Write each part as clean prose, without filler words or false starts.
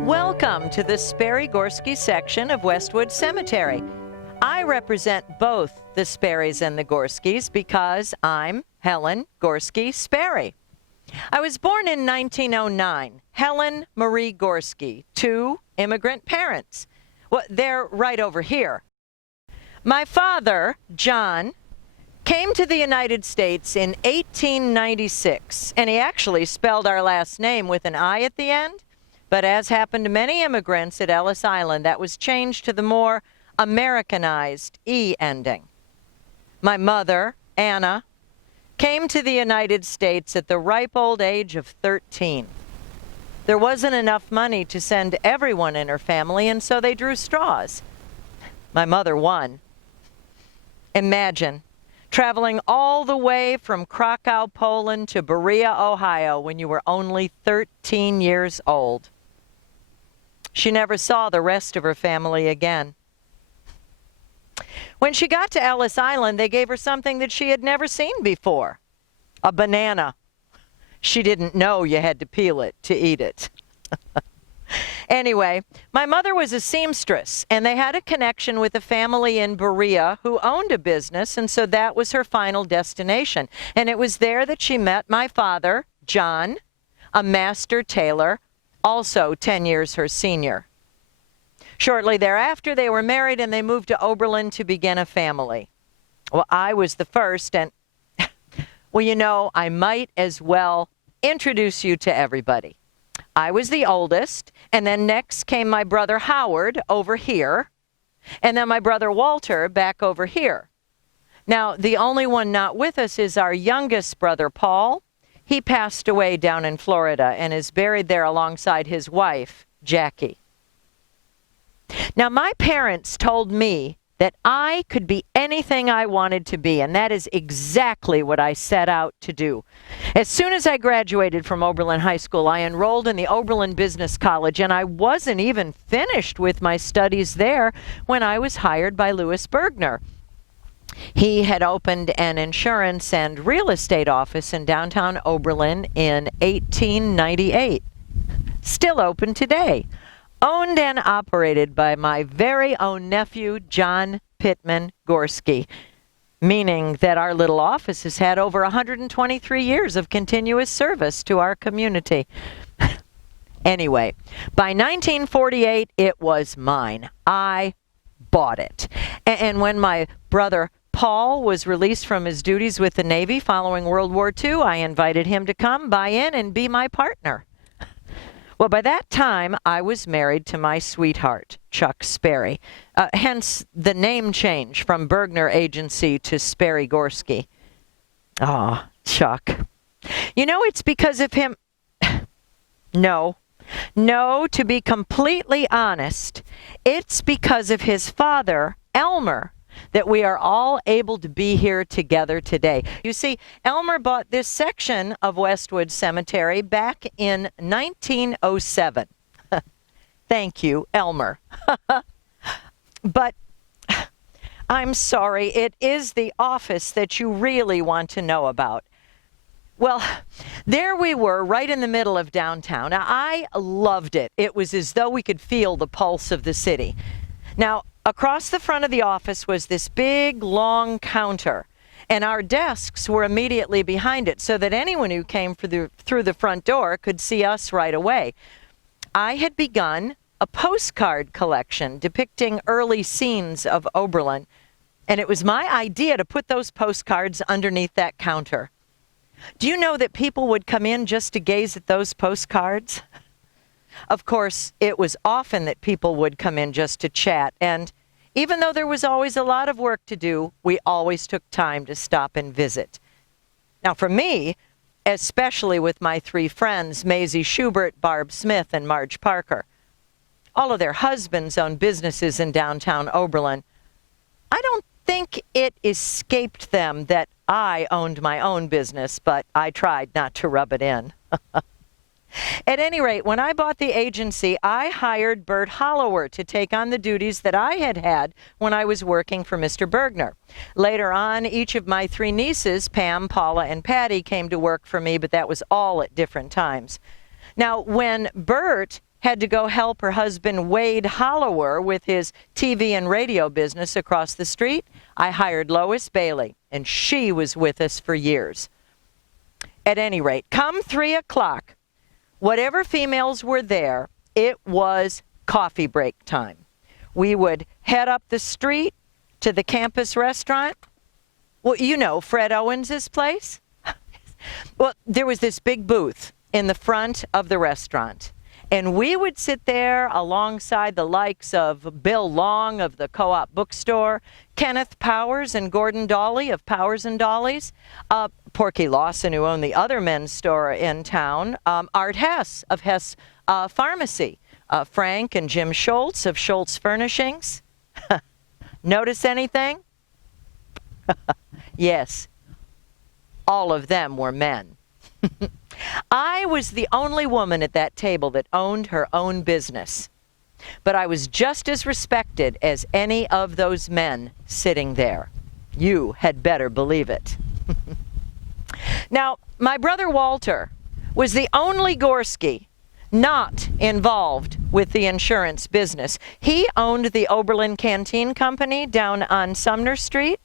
Welcome to the Sperry-Gorske section of Westwood Cemetery. I represent both the Sperrys and the Gorskes because I'm Helen Gorske Sperry. I was born in 1909, Helen Marie Gorske, to immigrant parents. Well, they're right over here. My father, John, came to the United States in 1896, and he actually spelled our last name with an I at the end. But as happened to many immigrants at Ellis Island, that was changed to the more Americanized E ending. My mother, Anna, came to the United States at the ripe old age of 13. There wasn't enough money to send everyone in her family, and so they drew straws. My mother won. Imagine traveling all the way from Krakow, Poland to Berea, Ohio when you were only 13 years old. She never saw the rest of her family again. When she got to Ellis Island, they gave her something that she had never seen before, a banana. She didn't know you had to peel it to eat it. Anyway, my mother was a seamstress, and they had a connection with a family in Berea who owned a business, and so that was her final destination. And it was there that she met my father, John, a master tailor, also 10 years her senior. Shortly thereafter, they were married and they moved to Oberlin to begin a family. Well, I was the first, and, well, you know, I might as well introduce you to everybody. I was the oldest, and then next came my brother Howard over here, and then my brother Walter back over here. Now, the only one not with us is our youngest brother, Paul. He passed away down in Florida and is buried there alongside his wife, Jackie. Now, my parents told me that I could be anything I wanted to be, and that is exactly what I set out to do. As soon as I graduated from Oberlin High School, I enrolled in the Oberlin Business College, and I wasn't even finished with my studies there when I was hired by Louis Bergner. He had opened an insurance and real estate office in downtown Oberlin in 1898. Still open today. Owned and operated by my very own nephew, John Pittman Gorske, meaning that our little office has had over 123 years of continuous service to our community. Anyway, by 1948, it was mine. I bought it. And when my brother Paul was released from his duties with the Navy following World War II, I invited him to come buy in and be my partner. Well, by that time, I was married to my sweetheart, Chuck Sperry, hence the name change from Bergner Agency to Sperry-Gorske. Ah, Chuck. You know, it's because of him. No, to be completely honest, it's because of his father, Elmer, that we are all able to be here together today. You see, Elmer bought this section of Westwood Cemetery back in 1907. Thank you, Elmer. But I'm sorry, it is the office that you really want to know about. Well, there we were, right in the middle of downtown. Now, I loved it. It was as though we could feel the pulse of the city. Now, across the front of the office was this big, long counter, and our desks were immediately behind it so that anyone who came through the front door could see us right away. I had begun a postcard collection depicting early scenes of Oberlin, and it was my idea to put those postcards underneath that counter. Do you know that people would come in just to gaze at those postcards? Of course, it was often that people would come in just to chat, and even though there was always a lot of work to do, we always took time to stop and visit. Now, for me, especially with my three friends, Maisie Schubert, Barb Smith, and Marge Parker, all of their husbands owned businesses in downtown Oberlin. I don't think it escaped them that I owned my own business, but I tried not to rub it in. At any rate, when I bought the agency, I hired Bert Hollower to take on the duties that I had had when I was working for Mr. Bergner. Later on, each of my three nieces, Pam, Paula, and Patty, came to work for me, but that was all at different times. Now, when Bert had to go help her husband Wade Hollower with his TV and radio business across the street, I hired Lois Bailey, and she was with us for years. At any rate, come 3 o'clock, whatever females were there, it was coffee break time. We would head up the street to the campus restaurant. Well, you know Fred Owens's place? Well, there was this big booth in the front of the restaurant. And we would sit there alongside the likes of Bill Long of the Co-op Bookstore, Kenneth Powers and Gordon Dolly of Powers and Dolly's, Porky Lawson, who owned the other men's store in town, Art Hess of Hess Pharmacy, Frank and Jim Schultz of Schultz Furnishings. Notice anything? Yes, all of them were men. I was the only woman at that table that owned her own business, but I was just as respected as any of those men sitting there. You had better believe it. Now, my brother Walter was the only Gorske not involved with the insurance business. He owned the Oberlin Canteen Company down on Sumner Street.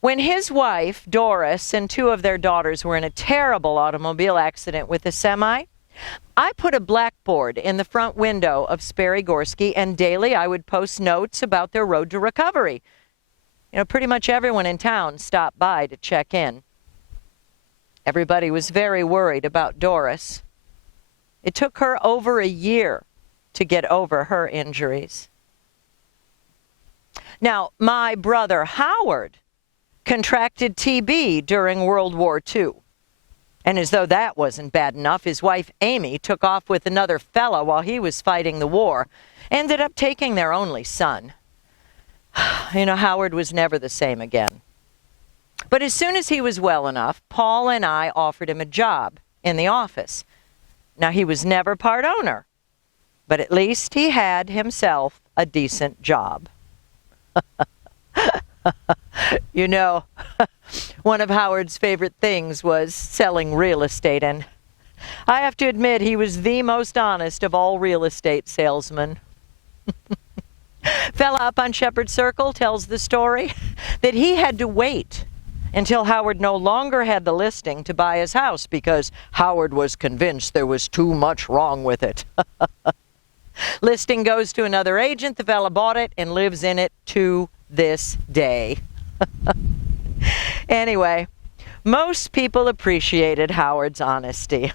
When his wife, Doris, and 2 of their daughters were in a terrible automobile accident with a semi, I put a blackboard in the front window of Sperry-Gorske, and daily I would post notes about their road to recovery. You know, pretty much everyone in town stopped by to check in. Everybody was very worried about Doris. It took her over a year to get over her injuries. Now, my brother Howard contracted TB during World War II. And as though that wasn't bad enough, his wife Amy took off with another fella while he was fighting the war, ended up taking their only son. You know, Howard was never the same again. But as soon as he was well enough, Paul and I offered him a job in the office. Now, he was never part owner, but at least he had himself a decent job. You know, one of Howard's favorite things was selling real estate, and I have to admit he was the most honest of all real estate salesmen. Fella up on Shepherd Circle tells the story that he had to wait until Howard no longer had the listing to buy his house because Howard was convinced there was too much wrong with it. Listing goes to another agent, the fella bought it and lives in it to this day. Anyway, most people appreciated Howard's honesty.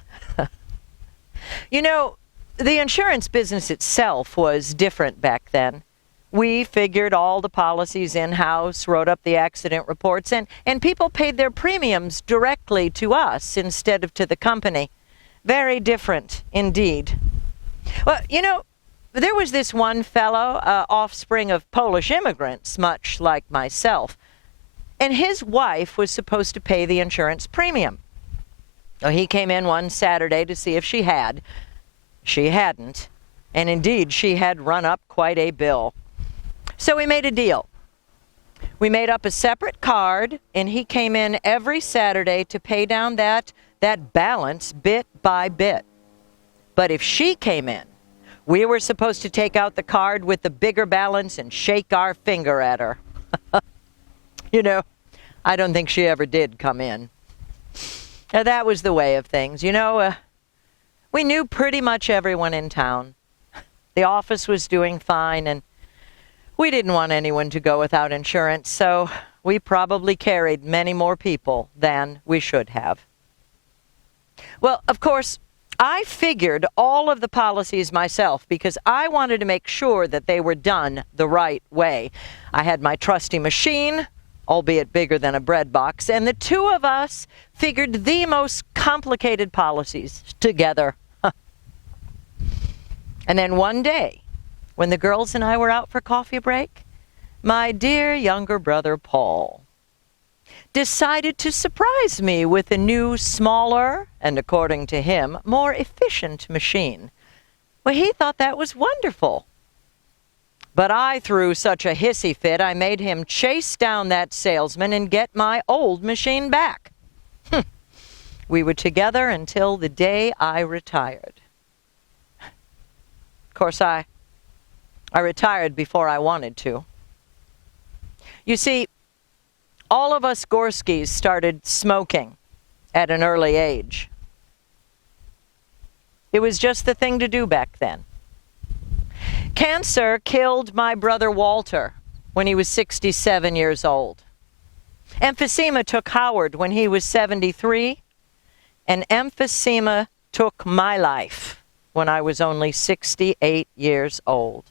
You know, the insurance business itself was different back then. We figured all the policies in-house, wrote up the accident reports, and people paid their premiums directly to us instead of to the company. Very different indeed. Well, you know, there was this one fellow, offspring of Polish immigrants, much like myself, and his wife was supposed to pay the insurance premium. So he came in one Saturday to see if she had. She hadn't, and indeed she had run up quite a bill. So we made a deal. We made up a separate card, and he came in every Saturday to pay down that balance bit by bit. But if she came in, we were supposed to take out the card with the bigger balance and shake our finger at her. You know, I don't think she ever did come in. Now, that was the way of things. You know, we knew pretty much everyone in town. The office was doing fine, and we didn't want anyone to go without insurance, so we probably carried many more people than we should have. Well, of course, I figured all of the policies myself because I wanted to make sure that they were done the right way. I had my trusty machine, albeit bigger than a bread box, and the 2 of us figured the most complicated policies together. And then one day, when the girls and I were out for coffee break, my dear younger brother Paul decided to surprise me with a new, smaller, and according to him, more efficient machine. Well, he thought that was wonderful. But I threw such a hissy fit, I made him chase down that salesman and get my old machine back. We were together until the day I retired. course, I retired before I wanted to. You see, all of us Gorskes started smoking at an early age. It was just the thing to do back then. Cancer killed my brother Walter when he was 67 years old. Emphysema took Howard when he was 73, and emphysema took my life when I was only 68 years old.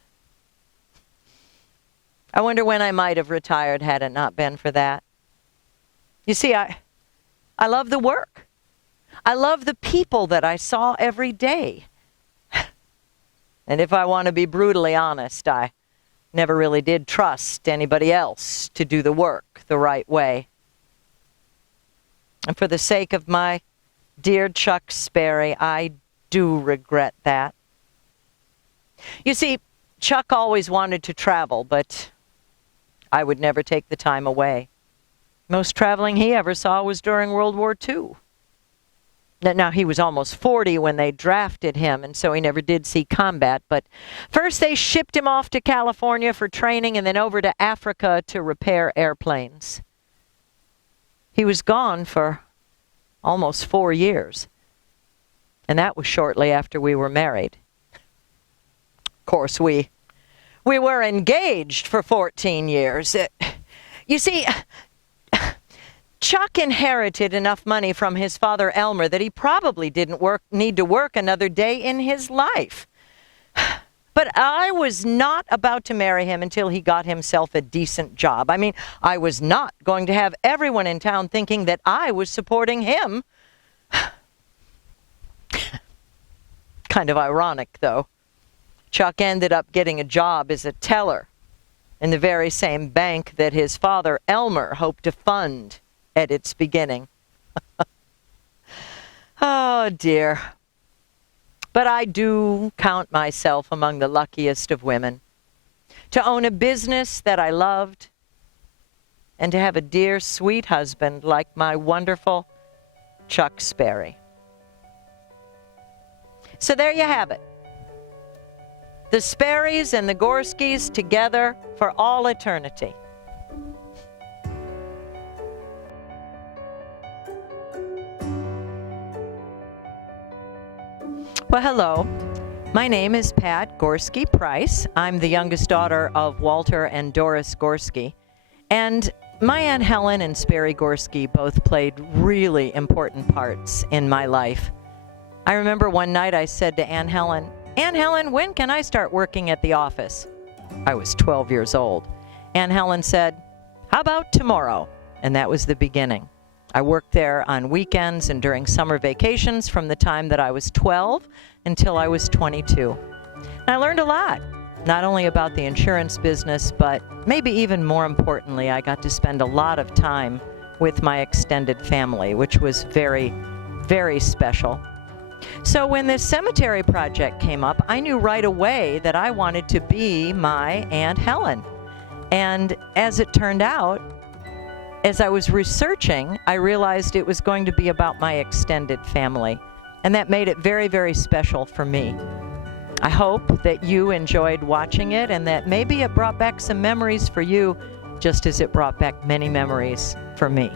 I wonder when I might have retired had it not been for that. You see, I love the work. I love the people that I saw every day. And if I want to be brutally honest, I never really did trust anybody else to do the work the right way. And for the sake of my dear Chuck Sperry, I do regret that. You see, Chuck always wanted to travel, but I would never take the time away. Most traveling he ever saw was during World War II. Now, he was almost 40 when they drafted him, and so he never did see combat. But first they shipped him off to California for training and then over to Africa to repair airplanes. He was gone for almost 4 years, and that was shortly after we were married. Of course, we were engaged for 14 years. You see, Chuck inherited enough money from his father Elmer that he probably didn't need to work another day in his life. But I was not about to marry him until he got himself a decent job. I mean, I was not going to have everyone in town thinking that I was supporting him. Kind of ironic, though. Chuck ended up getting a job as a teller in the very same bank that his father Elmer hoped to fund at its beginning. Oh, dear. But I do count myself among the luckiest of women. To own a business that I loved and to have a dear, sweet husband like my wonderful Chuck Sperry. So there you have it. The Sperrys and the Gorskes together for all eternity. Well, hello. My name is Pat Gorske Price. I'm the youngest daughter of Walter and Doris Gorske. And my Aunt Helen and Sperry-Gorske both played really important parts in my life. I remember one night I said to Aunt Helen, when can I start working at the office? I was 12 years old. Aunt Helen said, how about tomorrow? And that was the beginning. I worked there on weekends and during summer vacations from the time that I was 12 until I was 22. And I learned a lot, not only about the insurance business, but maybe even more importantly, I got to spend a lot of time with my extended family, which was very, very special. So when this cemetery project came up, I knew right away that I wanted to be my Aunt Helen. And as it turned out, as I was researching, I realized it was going to be about my extended family. And that made it very, very special for me. I hope that you enjoyed watching it and that maybe it brought back some memories for you, just as it brought back many memories for me.